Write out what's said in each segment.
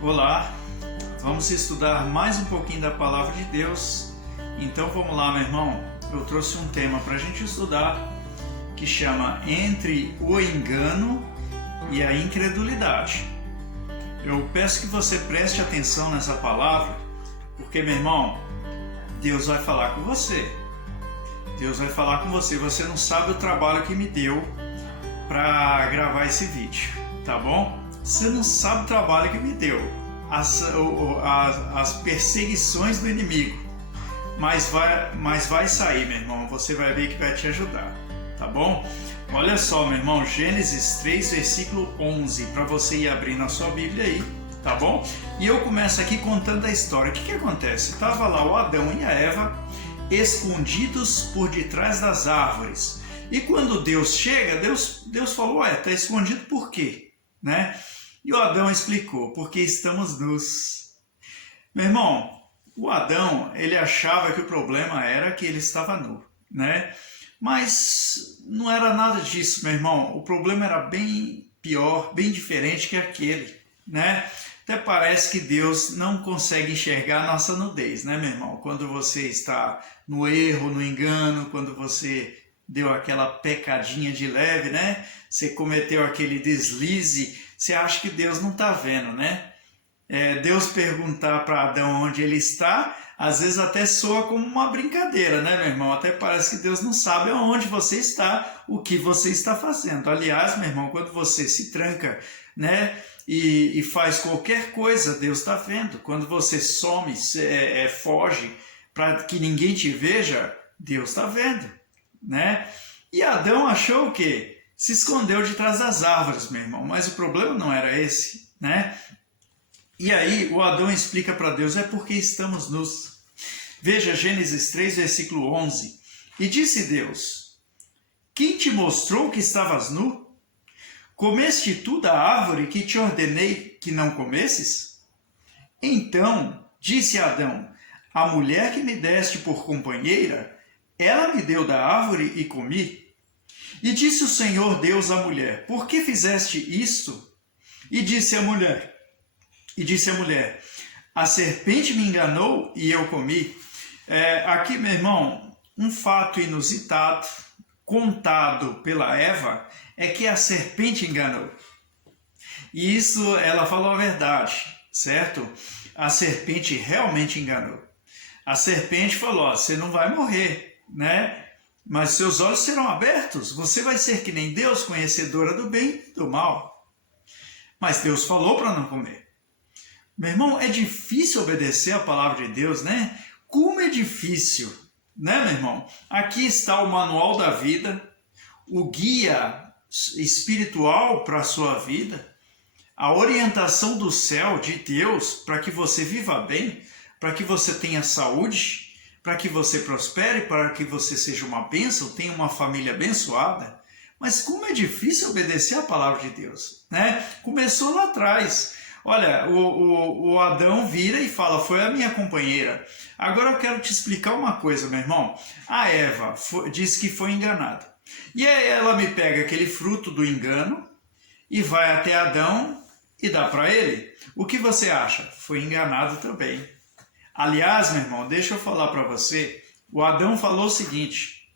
Olá, vamos estudar mais um pouquinho da Palavra de Deus. Então vamos lá, meu irmão. Eu trouxe um tema para a gente estudar que chama Entre o Engano e a Incredulidade. Eu peço que você preste atenção nessa palavra, porque, meu irmão, Deus vai falar com você. Deus vai falar com você. Você não sabe o trabalho que me deu para gravar esse vídeo, tá bom? Você não sabe o trabalho que me deu, as perseguições do inimigo, mas vai sair, meu irmão. Você vai ver que vai te ajudar, tá bom? Olha só, meu irmão, Gênesis 3, versículo 11, para você ir abrindo a sua Bíblia aí, tá bom? E eu começo aqui contando a história. O que acontece? Estava lá o Adão e a Eva escondidos por detrás das árvores. E quando Deus chega, Deus falou, está escondido por quê? Né? E o Adão explicou, porque estamos nus. Meu irmão, o Adão, ele achava que o problema era que ele estava nu, né? Mas não era nada disso, meu irmão. O problema era bem pior, bem diferente que aquele, né? Até parece que Deus não consegue enxergar a nossa nudez, né, meu irmão? Quando você está no erro, no engano, quando você deu aquela pecadinha de leve, né? Você cometeu aquele deslize, você acha que Deus não está vendo, né? Deus perguntar para Adão onde ele está, às vezes até soa como uma brincadeira, né, meu irmão? Até parece que Deus não sabe aonde você está, o que você está fazendo. Aliás, meu irmão, quando você se tranca, né, e faz qualquer coisa, Deus está vendo. Quando você some, foge para que ninguém te veja, Deus está vendo, né? E Adão achou o quê? Se escondeu de trás das árvores, meu irmão. Mas o problema não era esse, né? E aí o Adão explica para Deus, é porque estamos nus. Veja Gênesis 3, versículo 11. E disse Deus, quem te mostrou que estavas nu? Comeste tu da árvore que te ordenei que não comesses? Então disse Adão, a mulher que me deste por companheira, ela me deu da árvore e comi. E disse o Senhor Deus à mulher, por que fizeste isto? E disse a mulher, a serpente me enganou e eu comi. Aqui, meu irmão, um fato inusitado, contado pela Eva, é que a serpente enganou. E isso, ela falou a verdade, certo? A serpente realmente enganou. A serpente falou, você não vai morrer, né? Mas seus olhos serão abertos, você vai ser que nem Deus, conhecedora do bem e do mal. Mas Deus falou para não comer. Meu irmão, é difícil obedecer a palavra de Deus, né? Como é difícil, né, meu irmão? Aqui está o manual da vida, o guia espiritual para a sua vida, a orientação do céu, de Deus, para que você viva bem, para que você tenha saúde, para que você prospere, para que você seja uma bênção, tenha uma família abençoada. Mas como é difícil obedecer a palavra de Deus, né? Começou lá atrás. Olha, o Adão vira e fala, foi a minha companheira. Agora eu quero te explicar uma coisa, meu irmão. A Eva disse que foi enganada. E aí ela me pega aquele fruto do engano e vai até Adão e dá para ele. O que você acha? Foi enganado também. Aliás, meu irmão, deixa eu falar para você, o Adão falou o seguinte,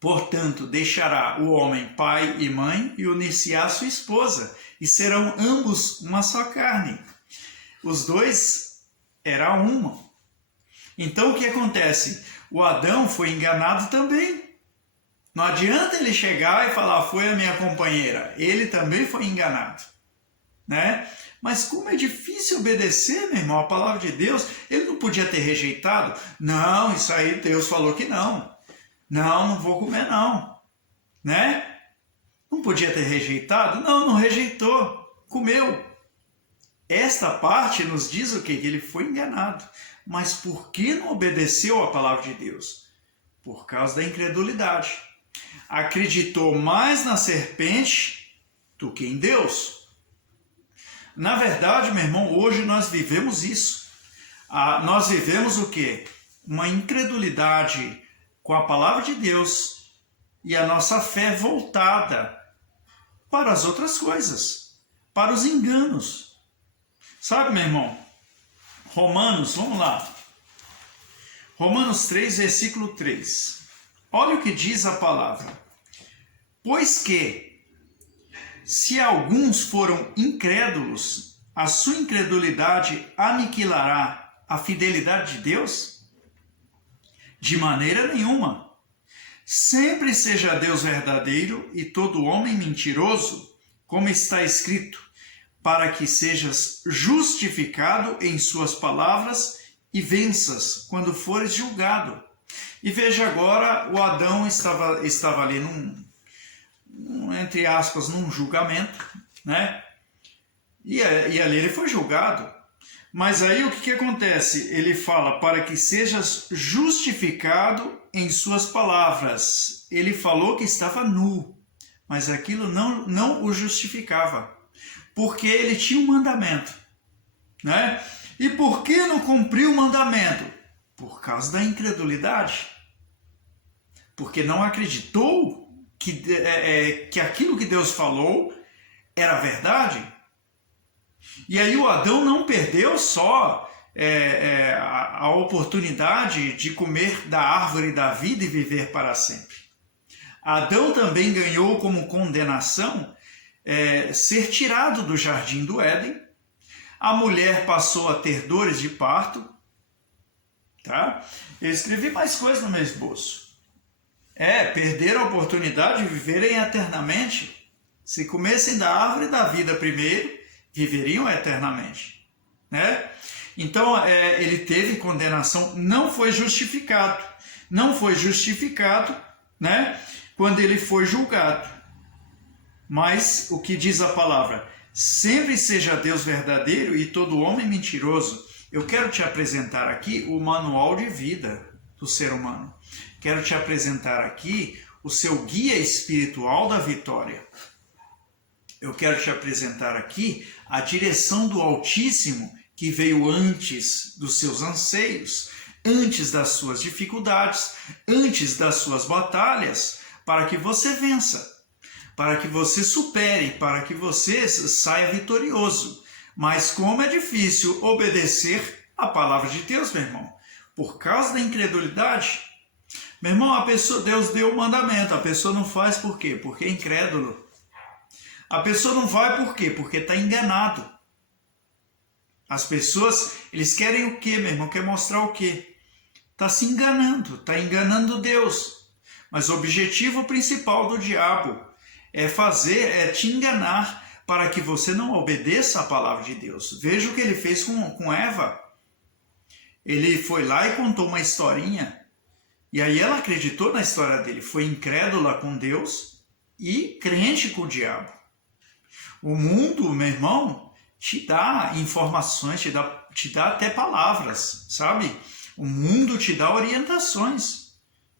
portanto, deixará o homem pai e mãe e unir-se à sua esposa, e serão ambos uma só carne. Os dois eram uma. Então, o que acontece? O Adão foi enganado também. Não adianta ele chegar e falar, foi a minha companheira. Ele também foi enganado, né? Mas como é difícil obedecer, meu irmão, a palavra de Deus. Ele não podia ter rejeitado. Não, isso aí Deus falou que não. Não vou comer não. Né? Não podia ter rejeitado? Não rejeitou. Comeu. Esta parte nos diz o quê? Que ele foi enganado. Mas por que não obedeceu a palavra de Deus? Por causa da incredulidade. Acreditou mais na serpente do que em Deus. Na verdade, meu irmão, hoje nós vivemos isso. Nós vivemos o quê? Uma incredulidade com a palavra de Deus e a nossa fé voltada para as outras coisas, para os enganos. Sabe, meu irmão? Romanos, vamos lá. Romanos 3, versículo 3. Olha o que diz a palavra. Pois que, se alguns foram incrédulos, a sua incredulidade aniquilará a fidelidade de Deus? De maneira nenhuma. Sempre seja Deus verdadeiro e todo homem mentiroso, como está escrito, para que sejas justificado em suas palavras e venças quando fores julgado. E veja agora, o Adão estava ali entre aspas, num julgamento, né? E ali ele foi julgado. Mas aí o que acontece? Ele fala, para que sejas justificado em suas palavras. Ele falou que estava nu, mas aquilo não o justificava, porque ele tinha um mandamento, né? E por que não cumpriu o mandamento? Por causa da incredulidade. Porque não acreditou que aquilo que Deus falou era verdade. E aí o Adão não perdeu só a oportunidade de comer da árvore da vida e viver para sempre. Adão também ganhou como condenação ser tirado do jardim do Éden. A mulher passou a ter dores de parto. Tá? Eu escrevi mais coisas no meu esboço. Perderam a oportunidade de viverem eternamente. Se comessem da árvore da vida primeiro, viveriam eternamente, né? Então, ele teve condenação, não foi justificado, né? Quando ele foi julgado. Mas o que diz a palavra? Sempre seja Deus verdadeiro e todo homem mentiroso. Eu quero te apresentar aqui o manual de vida do ser humano. Quero te apresentar aqui o seu guia espiritual da vitória. Eu quero te apresentar aqui a direção do Altíssimo que veio antes dos seus anseios, antes das suas dificuldades, antes das suas batalhas, para que você vença, para que você supere, para que você saia vitorioso. Mas como é difícil obedecer a palavra de Deus, meu irmão, por causa da incredulidade. Meu irmão, Deus deu o mandamento, a pessoa não faz por quê? Porque é incrédulo. A pessoa não vai por quê? Porque está enganado. As pessoas, eles querem o quê, meu irmão? Quer mostrar o quê? Está se enganando, está enganando Deus. Mas o objetivo principal do diabo é te enganar para que você não obedeça a palavra de Deus. Veja o que ele fez com Eva. Ele foi lá e contou uma historinha. E aí ela acreditou na história dele. Foi incrédula com Deus e crente com o diabo. O mundo, meu irmão, te dá informações, te dá até palavras, sabe? O mundo te dá orientações,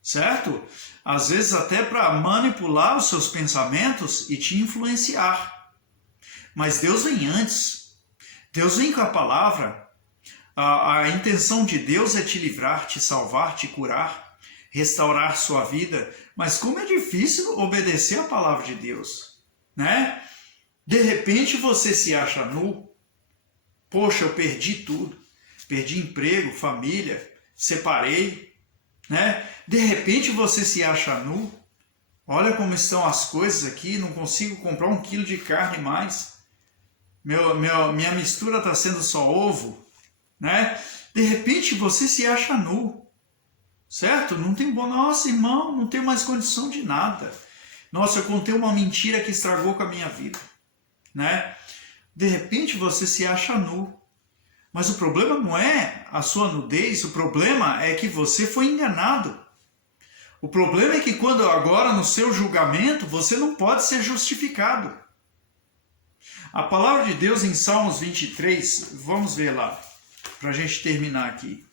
certo? Às vezes até para manipular os seus pensamentos e te influenciar. Mas Deus vem antes. Deus vem com a palavra. A intenção de Deus é te livrar, te salvar, te curar, restaurar sua vida. Mas como é difícil obedecer a palavra de Deus, né? De repente você se acha nu. Poxa, eu perdi tudo. Perdi emprego, família, separei, né? De repente você se acha nu. Olha como estão as coisas aqui, não consigo comprar 1 quilo de carne mais. Minha mistura está sendo só ovo, né? De repente você se acha nu, certo? Não tem nossa, irmão, não tenho mais condição de nada. Nossa, eu contei uma mentira que estragou com a minha vida, né? De repente você se acha nu. Mas o problema não é a sua nudez, o problema é que você foi enganado. O problema é que quando agora no seu julgamento você não pode ser justificado. A palavra de Deus em Salmos 23, vamos ver lá, para a gente terminar aqui.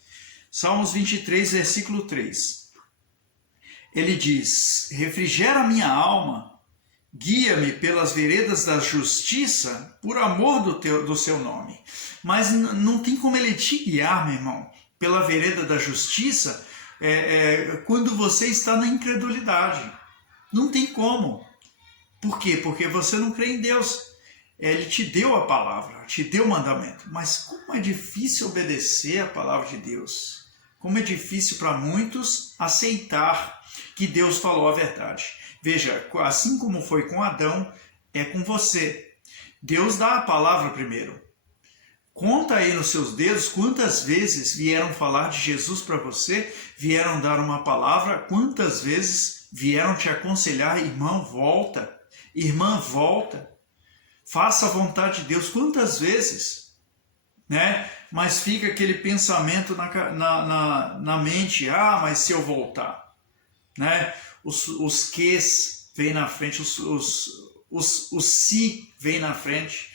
Salmos 23, versículo 3. Ele diz: refrigera a minha alma, guia-me pelas veredas da justiça, por amor do seu nome. Mas não tem como ele te guiar, meu irmão, pela vereda da justiça, quando você está na incredulidade. Não tem como. Por quê? Porque você não crê em Deus. Ele te deu a palavra, te deu o mandamento, mas como é difícil obedecer a palavra de Deus. Como é difícil para muitos aceitar que Deus falou a verdade. Veja, assim como foi com Adão, é com você. Deus dá a palavra primeiro. Conta aí nos seus dedos quantas vezes vieram falar de Jesus para você, vieram dar uma palavra, quantas vezes vieram te aconselhar, irmão, volta, irmã, volta, faça a vontade de Deus, quantas vezes, né? Mas fica aquele pensamento na mente, mas se eu voltar, né? Os ques vêm na frente, os se vêm na frente,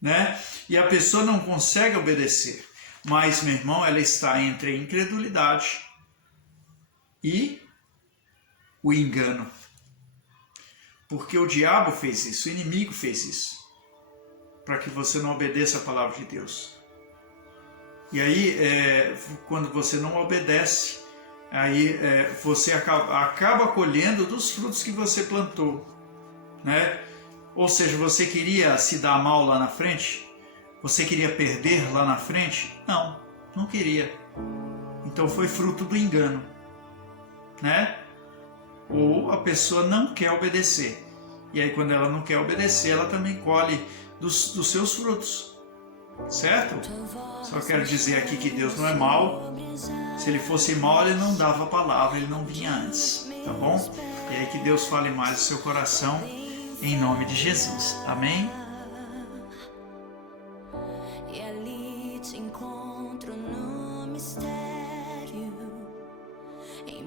né? E a pessoa não consegue obedecer. Mas, meu irmão, ela está entre a incredulidade e o engano. Porque o diabo fez isso, o inimigo fez isso, para que você não obedeça a palavra de Deus. E aí, quando você não obedece, aí você acaba colhendo dos frutos que você plantou, né? Ou seja, você queria se dar mal lá na frente? Você queria perder lá na frente? Não, não queria. Então foi fruto do engano, né? Ou a pessoa não quer obedecer. E aí quando ela não quer obedecer, ela também colhe dos seus frutos, certo? Só quero dizer aqui que Deus não é mau. Se ele fosse mau, ele não dava a palavra, ele não vinha antes, tá bom? E aí que Deus fale mais no seu coração, em nome de Jesus. Amém? E ali te encontro no mistério, em